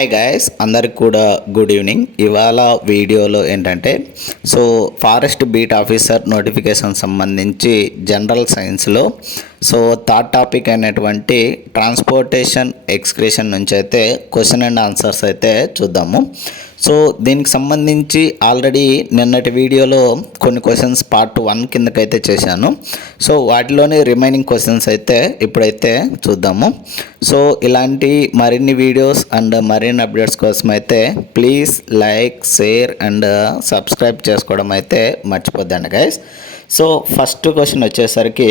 Hi guys, అందరికి కూడా good evening. ఇవాళ వీడియోలో ఏంటంటే ఫారెస్ట్ బీట్ ఆఫీసర్ నోటిఫికేషన్ సంబంధించి జనరల్ సైన్స్లో థర్డ్ టాపిక్ అయినటువంటి ట్రాన్స్పోర్టేషన్ ఎక్స్క్రీషన్ నుంచి అయితే క్వశ్చన్ అండ్ ఆన్సర్స్ అయితే చూద్దాము. దీనికి సంబంధించి ఆల్రెడీ నిన్నటి వీడియోలో కొన్ని క్వశ్చన్స్ పార్ట్ 1 కిందకైతే చేశాను. వాటిలోని రిమైనింగ్ క్వశ్చన్స్ అయితే ఇప్పుడైతే చూద్దాము. ఇలాంటి మరిన్ని వీడియోస్ అండ్ మరిన్ని అప్డేట్స్ కోసం అయితే please like, share and subscribe చేసుకోవడం అయితే మర్చిపోద్దండి గైస్. ఫస్ట్ క్వశ్చన్ వచ్చేసరికి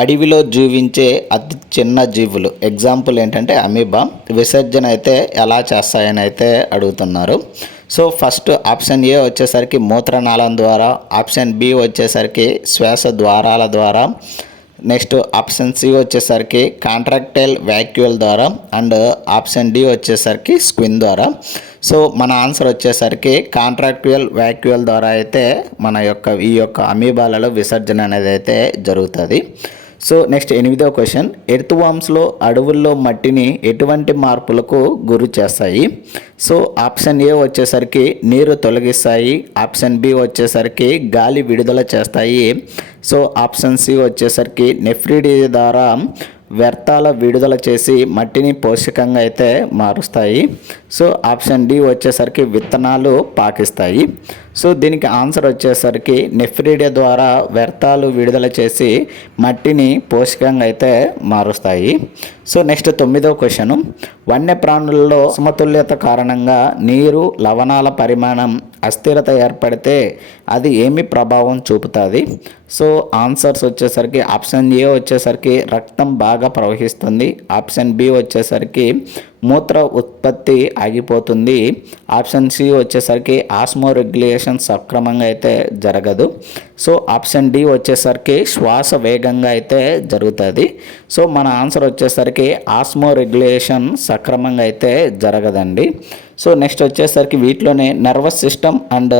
అడవిలో జీవించే అతి చిన్న జీవులు ఎగ్జాంపుల్ ఏంటంటే అమీబా విసర్జన అయితే ఎలా చేస్తాయని అయితే అడుగుతున్నారు. ఫస్ట్ ఆప్షన్ ఏ వచ్చేసరికి మూత్రనాళం ద్వారా, ఆప్షన్ బి వచ్చేసరికి శ్వాస ద్వారాల ద్వారా, నెక్స్ట్ ఆప్షన్ సి వచ్చేసరికి కాంట్రాక్టైల్ వ్యాక్యూల్ ద్వారా అండ్ ఆప్షన్ డి వచ్చేసరికి స్క్విన్ ద్వారా. మన ఆన్సర్ వచ్చేసరికి కాంట్రాక్టువల్ వ్యాక్యూల్ ద్వారా అయితే ఈ యొక్క అమీబాలలో విసర్జన అనేది అయితే జరుగుతుంది. నెక్స్ట్ 8వ క్వశ్చన్, ఎర్త్ వామ్స్లో అడవుల్లో మట్టిని ఎటువంటి మార్పులకు గురి చేస్తాయి? ఆప్షన్ ఏ వచ్చేసరికి నీరు తొలగిస్తాయి, ఆప్షన్ బి వచ్చేసరికి గాలి విడుదల చేస్తాయి, ఆప్షన్ సి వచ్చేసరికి నెఫ్రిడి ద్వారా వ్యర్థాల విడుదల చేసి మట్టిని పోషకంగా అయితే మారుస్తాయి, ఆప్షన్ డి వచ్చేసరికి విత్తనాలు పాకిస్తాయి. దీనికి ఆన్సర్ వచ్చేసరికి నెఫ్రిడే ద్వారా వ్యర్థాలు విడుదల చేసి మట్టిని పోషకంగా అయితే మారుస్తాయి. నెక్స్ట్ 9వ క్వశ్చన్, వన్యప్రాణులలో సమతుల్యత కారణంగా నీరు లవణాల పరిమాణం అస్థిరత ఏర్పడితే అది ఏమి ప్రభావం చూపుతుంది? ఆన్సర్స్ వచ్చేసరికి ఆప్షన్ ఏ వచ్చేసరికి రక్తం బాగా ప్రవహిస్తుంది, ఆప్షన్ బి వచ్చేసరికి మూత్ర ఉత్పత్తి ఆగిపోతుంది, ఆప్షన్ సి వచ్చేసరికి ఆస్మో రెగ్యులేషన్ సక్రమంగా అయితే జరగదు, ఆప్షన్ డి వచ్చేసరికి శ్వాస వేగంగా అయితే జరుగుతుంది. మన ఆన్సర్ వచ్చేసరికి ఆస్మో రెగ్యులేషన్ సక్రమంగా అయితే జరగదండి. నెక్స్ట్ వచ్చేసరికి వీటిలోనే నర్వస్ సిస్టమ్ అండ్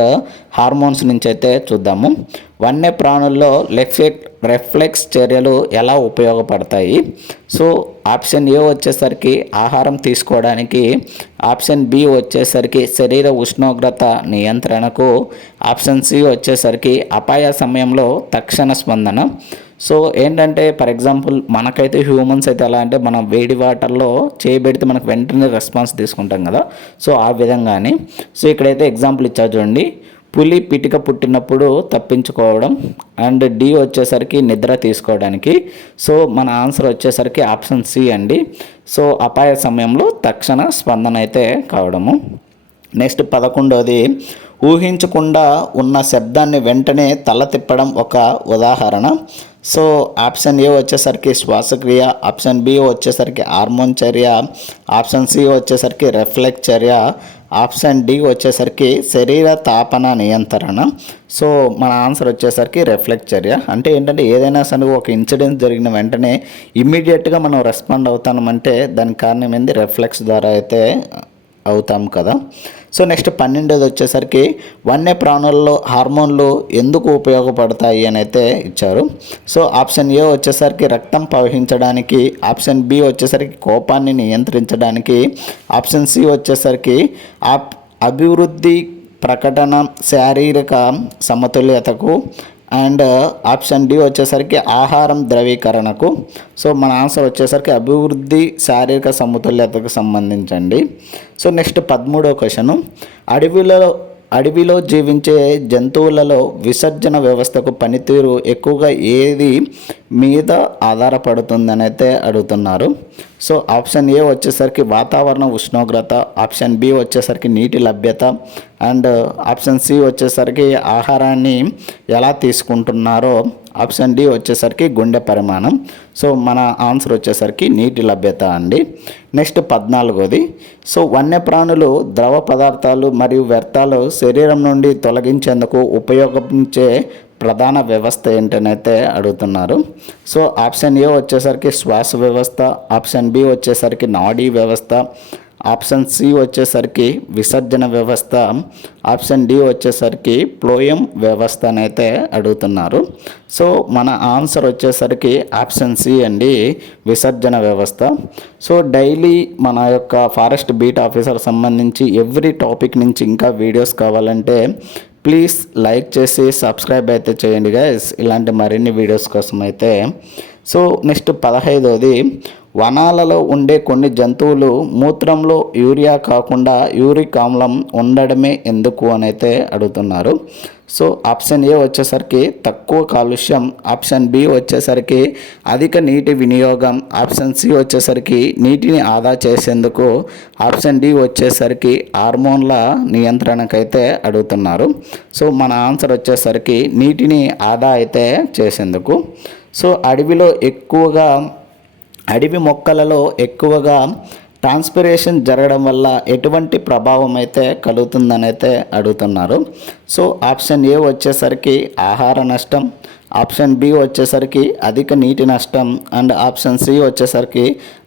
హార్మోన్స్ నుంచి అయితే చూద్దాము. వన్య ప్రాణుల్లో రిఫ్లెక్స్ చర్యలు ఎలా ఉపయోగపడతాయి? ఆప్షన్ ఏ వచ్చేసరికి ఆహారం తీసుకోవడానికి, ఆప్షన్ బి వచ్చేసరికి శరీర ఉష్ణోగ్రత నియంత్రణకు, ఆప్షన్ సి వచ్చేసరికి అపాయ సమయంలో తక్షణ స్పందన. ఏంటంటే ఫర్ ఎగ్జాంపుల్ మనకైతే హ్యూమన్స్ అయితే ఎలా అంటే మనం వేడి వాటర్లో చేయబెడితే మనకు వెంటనే రెస్పాన్స్ తీసుకుంటాం కదా, ఆ విధంగానే ఇక్కడైతే ఎగ్జాంపుల్ ఇచ్చా చూడండి. పులి పిటిక పుట్టినప్పుడు తప్పించుకోవడం అండ్ డి వచ్చేసరికి నిద్ర తీసుకోవడానికి. మన ఆన్సర్ వచ్చేసరికి ఆప్షన్ సి అండి. అపాయ సమయంలో తక్షణ స్పందన అయితే కావడము. నెక్స్ట్ 11వది, ఊహించకుండా ఉన్న శబ్దాన్ని వెంటనే తల తిప్పడం ఒక ఉదాహరణ. ఆప్షన్ ఏ వచ్చేసరికి శ్వాసక్రియ, ఆప్షన్ బి వచ్చేసరికి హార్మోన్ చర్య, ఆప్షన్ సి వచ్చేసరికి రిఫ్లెక్స్ చర్య, ఆప్షన్ డి వచ్చేసరికి శరీర తాపన నియంత్రణ. మన ఆన్సర్ వచ్చేసరికి రిఫ్లెక్స్ చర్య. అంటే ఏంటంటే ఏదైనా సరే ఒక ఇన్సిడెంట్ జరిగిన వెంటనే ఇమ్మీడియట్గా మనం రెస్పాండ్ అవుతామంటే దానికి కారణం ఏంది? రిఫ్లెక్స్ ద్వారా అయితే అవుతాం కదా. నెక్స్ట్ 12వది వచ్చేసరికి వన్య ప్రాణుల్లో హార్మోన్లు ఎందుకు ఉపయోగపడతాయి అని అయితే ఇచ్చారు. ఆప్షన్ ఏ వచ్చేసరికి రక్తం ప్రవహించడానికి, ఆప్షన్ బి వచ్చేసరికి కోపాన్ని నియంత్రించడానికి, ఆప్షన్ సి వచ్చేసరికి అభివృద్ధి ప్రకటన శారీరక సమతుల్యతకు అండ్ ఆప్షన్ డి వచ్చేసరికి ఆహారం ద్రవీకరణకు. మన ఆన్సర్ వచ్చేసరికి అభివృద్ధి శారీరక సమతుల్యతకు సంబంధించండి. నెక్స్ట్ 13వ క్వశ్చన్, అడవిలో జీవించే జంతువులలో విసర్జన వ్యవస్థకు పనితీరు ఎక్కువగా ఏది మీద ఆధారపడుతుందని అయితే అడుగుతున్నారు. ఆప్షన్ ఏ వచ్చేసరికి వాతావరణ ఉష్ణోగ్రత, ఆప్షన్ బి వచ్చేసరికి నీటి లభ్యత అండ్ ఆప్షన్ సి వచ్చేసరికి ఆహారాన్ని ఎలా తీసుకుంటున్నారో, ఆప్షన్ డి వచ్చేసరికి గుండె పరిమాణం. మన ఆన్సర్ వచ్చేసరికి నీటి లభ్యత అండి. నెక్స్ట్ 14వది, వన్యప్రాణులు ద్రవ పదార్థాలు మరియు వ్యర్థాలు శరీరం నుండి తొలగించేందుకు ఉపయోగించే ప్రధాన వ్యవస్థ ఏంటనైతే అడుగుతున్నారు. ఆప్షన్ ఏ వచ్చేసరికి శ్వాస వ్యవస్థ, ఆప్షన్ బి వచ్చేసరికి నాడీ వ్యవస్థ, ఆప్షన్ సి వచ్చేసరికి విసర్జన వ్యవస్థ, ఆప్షన్ డి వచ్చేసరికి ప్లోయం వ్యవస్థ అని అయితే అడుగుతున్నారు. సో మన ఆన్సర్ వచ్చేసరికి ఆప్షన్ సి అండి, విసర్జన వ్యవస్థ. సో డైలీ మన యొక్క ఫారెస్ట్ బీట్ ఆఫీసర్ సంబంధించి ఎవ్రీ టాపిక్ నుంచి ఇంకా వీడియోస్ కావాలంటే ప్లీజ్ లైక్ చేసి సబ్స్క్రైబ్ అయితే చేయండి గైస్, ఇలాంటి మరిన్ని వీడియోస్ కోసం అయితే. సో నెక్స్ట్ 15వది, వనాలలో ఉండే కొన్ని జంతువులు మూత్రంలో యూరియా కాకుండా యూరిక్ ఆమ్లం ఉండడమే ఎందుకు అని అయితే అడుగుతున్నారు. సో ఆప్షన్ ఏ వచ్చేసరికి తక్కువ కాలుష్యం, ఆప్షన్ బి వచ్చేసరికి అధిక నీటి వినియోగం, ఆప్షన్ సి వచ్చేసరికి నీటిని ఆదా చేసేందుకు, ఆప్షన్ డి వచ్చేసరికి హార్మోన్ల నియంత్రణకైతే అడుగుతున్నారు. సో మన ఆన్సర్ వచ్చేసరికి నీటిని ఆదా అయితే చేసేందుకు. సో అడవి మొక్కలలో ఎక్కువగా ట్రాన్స్పిరేషన్ జరగడం వల్ల ఎటువంటి ప్రభావం అయితే కలుగుతుందని అయితే అడుగుతున్నారు. సో ఆప్షన్ ఏ వచ్చేసరికి ఆహార నష్టం, ఆప్షన్ బి వచ్చేసరికి అధిక నీటి నష్టం, అండ్ ఆప్షన్ సి వచ్చేసరికి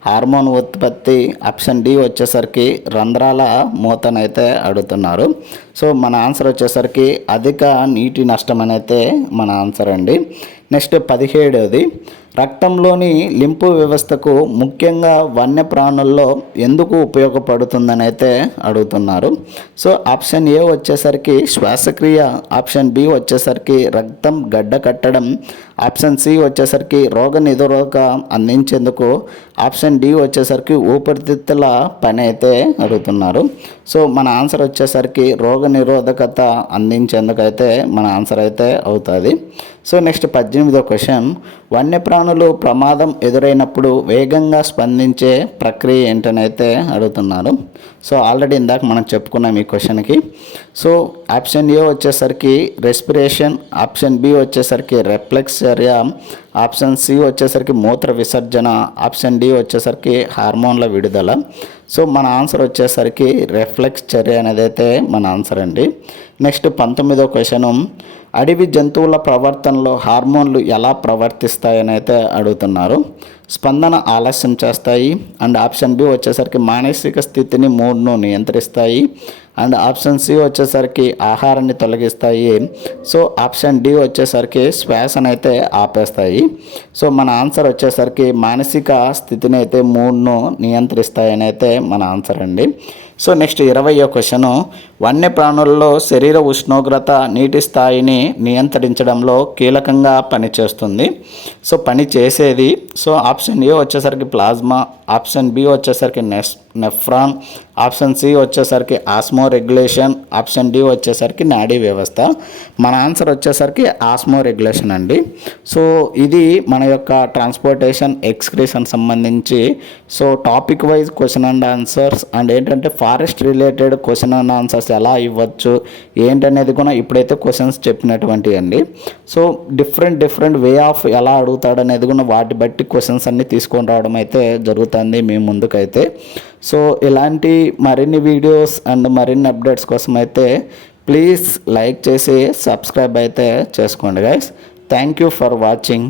హార్మోన్ ఉత్పత్తి, ఆప్షన్ డి వచ్చేసరికి రంధ్రాల మూతనైతే అడుగుతున్నారు. సో మన ఆన్సర్ వచ్చేసరికి అధిక నీటి నష్టం అని అయితే మన ఆన్సర్ అండి. నెక్స్ట్ 17వది, రక్తంలోని లింపు వ్యవస్థకు ముఖ్యంగా వన్యప్రాణుల్లో ఎందుకు ఉపయోగపడుతుందని అయితే అడుగుతున్నారు. సో ఆప్షన్ ఏ వచ్చేసరికి శ్వాసక్రియ, ఆప్షన్ బి వచ్చేసరికి రక్తం గడ్డ కట్టడం, ఆప్షన్ సి వచ్చేసరికి రోగ నిరోధక అందించేందుకు, ఆప్షన్ డి వచ్చేసరికి ఊపిరితిత్తుల పని అయితే అడుగుతున్నారు. సో మన ఆన్సర్ వచ్చేసరికి రోగ నిరోధకత అందించేందుకు అయితే మన ఆన్సర్ అయితే అవుతుంది. సో నెక్స్ట్ 18వ క్వశ్చన్, వన్యప్రాణులు ప్రమాదం ఎదురైనప్పుడు వేగంగా స్పందించే ప్రక్రియ ఏంటనైతే అడుగుతున్నారు. సో ఆల్రెడీ ఇందాక మనం చెప్పుకున్నాం ఈ క్వశ్చన్కి. సో ఆప్షన్ ఏ వచ్చేసరికి రెస్పిరేషన్, ఆప్షన్ బి వచ్చేసరికి రిఫ్లెక్స్ చర్య, ఆప్షన్ సి వచ్చేసరికి మూత్ర విసర్జన, ఆప్షన్ డి వచ్చేసరికి హార్మోన్ల విడుదల. సో మన ఆన్సర్ వచ్చేసరికి రిఫ్లెక్స్ చర్య అనేది అయితే మన ఆన్సర్ అండి. నెక్స్ట్ 19వ క్వశ్చను, అడవి జంతువుల ప్రవర్తనలో హార్మోన్లు ఎలా ప్రవర్తిస్తాయని అయితే అడుగుతున్నారు. స్పందన ఆలస్యం చేస్తాయి, అండ్ ఆప్షన్ బి వచ్చేసరికి మానసిక స్థితిని మూడ్ను నియంత్రిస్తాయి, అండ్ ఆప్షన్ సి వచ్చేసరికి ఆహారాన్ని తొలగిస్తాయి, సో ఆప్షన్ డి వచ్చేసరికి శ్వాసనైతే ఆపేస్తాయి. సో మన ఆన్సర్ వచ్చేసరికి మానసిక స్థితిని అయితే మూడ్ను నియంత్రిస్తాయని అయితే మన ఆన్సర్ అండి. సో నెక్స్ట్ 20వ క్వశ్చను, వన్యప్రాణుల్లో శరీర ఉష్ణోగ్రత నీటి స్థాయిని నియంత్రించడంలో కీలకంగా పనిచేస్తుంది. సో పని చేసేది, సో ఆప్షన్ ఏ వచ్చేసరికి ప్లాజ్మా, ఆప్షన్ బి వచ్చేసరికి నెఫ్రాన్, ఆప్షన్ సి వచ్చేసరికి ఆస్మో రెగ్యులేషన్, ఆప్షన్ డి వచ్చేసరికి నాడీ వ్యవస్థ. మన ఆన్సర్ వచ్చేసరికి ఆస్మో రెగ్యులేషన్ అండి. సో ఇది మన యొక్క ట్రాన్స్పోర్టేషన్ ఎక్స్క్రీషన్ సంబంధించి so topic wise question and answers, and ఏంటంటే forest related question and answers ఎలా ఇవ్వచ్చు ఏంటనేది కూడా ఇప్పుడైతే క్వశ్చన్స్ చెప్పినటువంటి అండి. సో డిఫరెంట్ వే ఆఫ్ ఎలా అడుగుతాడు అనేది కూడా వాటి బట్టి క్వశ్చన్స్ అన్నీ తీసుకొని రావడం అయితే జరుగుతుంది మీ ముందుకైతే. సో ఇలాంటి మరిన్ని వీడియోస్ అండ్ మరిన్ని అప్డేట్స్ కోసం అయితే ప్లీజ్ లైక్ చేసి సబ్స్క్రైబ్ అయితే చేసుకోండి guys. Thank you for watching.